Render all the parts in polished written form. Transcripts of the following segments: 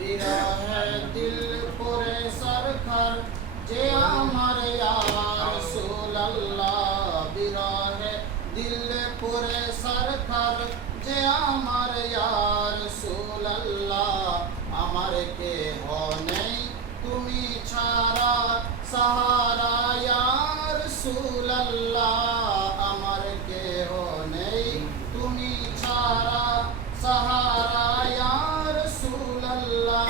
বিরহে দিল পুরে সরকার যে আমার ইয়া রাসূলুল্লাহ বিরহে দিল পুরে সরকার যে আমার ইয়া রাসূলুল্লাহ আমার কেহ নেই তুমি ছাড়া সাহারা ইয়া রাসূলুল্লাহ আমার কেহ নেই তুমি ছাড়া সাহারা ইয়া রাসূলুল্লাহ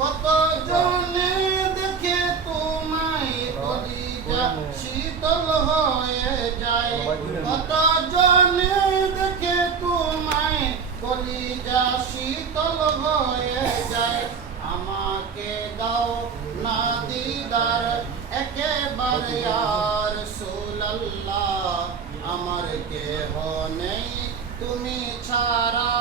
কত জনে দেখে তোমায় কলিজা শীতল হয়ে যায় কত জনে দেখে তোমায় কলিজা শীতল হয়ে যায় আমাকে দাও না দিদার একেবারে ইয়া রাসূলুল্লাহ আমার কেহ নেই তুমি ছাড়া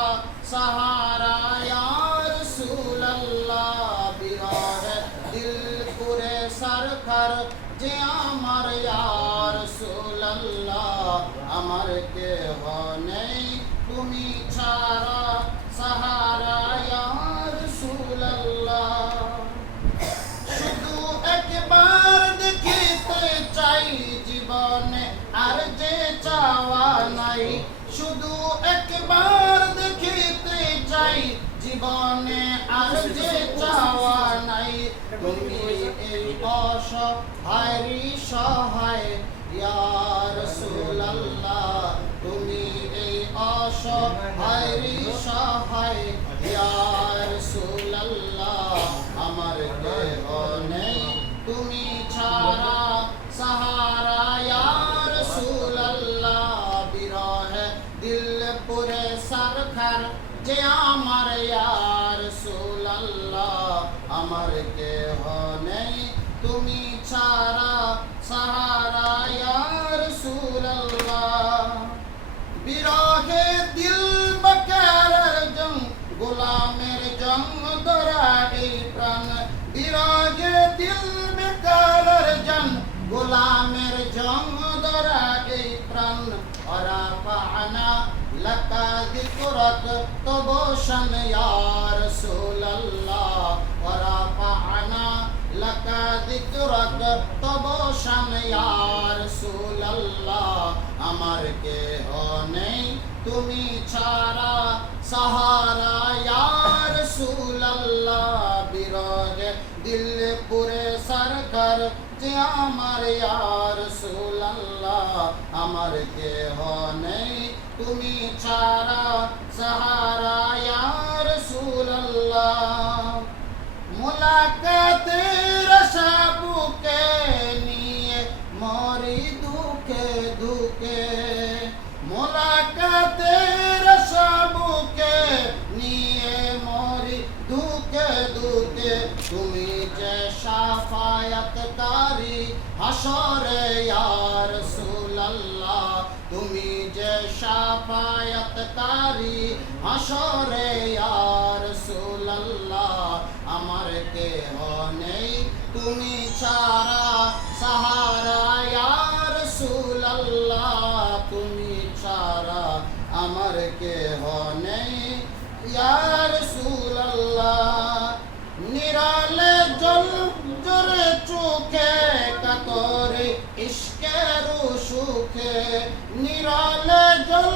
সাহারা ইয়া রাসূলুল্লাহ বিরহে দিল পুরে সরকার যে আমার ইয়া রাসূলুল্লাহ আমার কেহ নেই তুমি ছাড়া সাহারা ইয়া রাসূলুল্লাহ শুধু একবার দেখিতে চাই জীবনে আর যে চাওয়া নাই শুধু একবার দেখিতে চাই জীবনে আর যে চাওয়া নাই তুমি এই অসহায় সহায় ইয়া রাসূলুল্লাহ তুমি এই অসহায় সহায় ইয়া রাসূলুল্লাহ আমার কেহ নেই তুমি ছাড়া সাহারা ইয়া রাসূলুল্লাহ বিরহে দিল পুরে সরকার যে আমার ইয়া রাসূলুল্লাহ আমার কেহ নেই তুমি ছাড়া সাহারা ইয়া রাসূলুল্লাহ বিরহে দিল বকারের জং গোলামের জং দরা এই প্রাণ বিরহে দিল বেকারের জং গোলামের জং দরা এই প্রাণ ওরা পানা লকা যিকরত তবশন ইয়া রাসূলুল্লাহ ওরা পানা লকা যিকরত তবশন ইয়া রাসূলুল্লাহ আমার কেহ নেই তুমি ছাড়া সাহারা ইয়া রাসূলুল্লাহ বিরহে দিল পুরে সরকার যে আমার ইয়া রাসূলুল্লাহ আমার কেহ নেই তুমি ছাড়া সাহারা ইয়া রাসূলুল্লাহ মুলাকাতের আশা বুকে নিয়ে মরি দুঃখে দুঃখে মুলাকাতের আশা বুকে নিয়ে মরি দুঃখে দুঃখে তুমি যে শাফায়াতকারী হাসরে ইয়া রাসূলুল্লাহ তুমি যে শাফায়াতকারী হাসরে ইয়া রাসূলুল্লাহ আমার কেহ নেই তুমি ছাড়া সাহারা ইয়া রাসূলুল্লাহ তুমি ছাড়া আমার কেহ নেই ইয়া রাসূলুল্লাহ নিরালে জল জরে চোখে কাতরে ইশকের সুখে নিরালে জল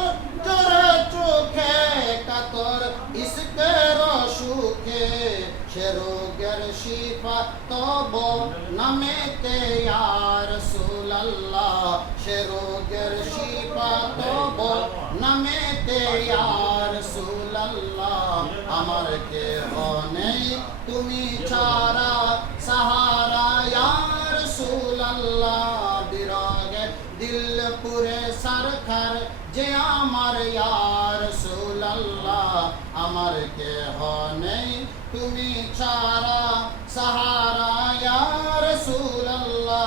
জরে চোখে কাতর ইশকের সুখে সে রোগের শিফা তব নামেতে ইয়া রাসূলুল্লাহ সে রোগের শিফা তব নামেতে ইয়া রাসূলুল্লাহ আমার কেহ নেই তুমি ছাড়া সাহারা ইয়া রাসূলুল্লাহ বিরহে দিল পুরে সরকার যে আমার ইয়া রাসূলুল্লাহ আমার কেহ নেই তুমি ছাড়া সাহারা ইয়া রাসূলুল্লাহ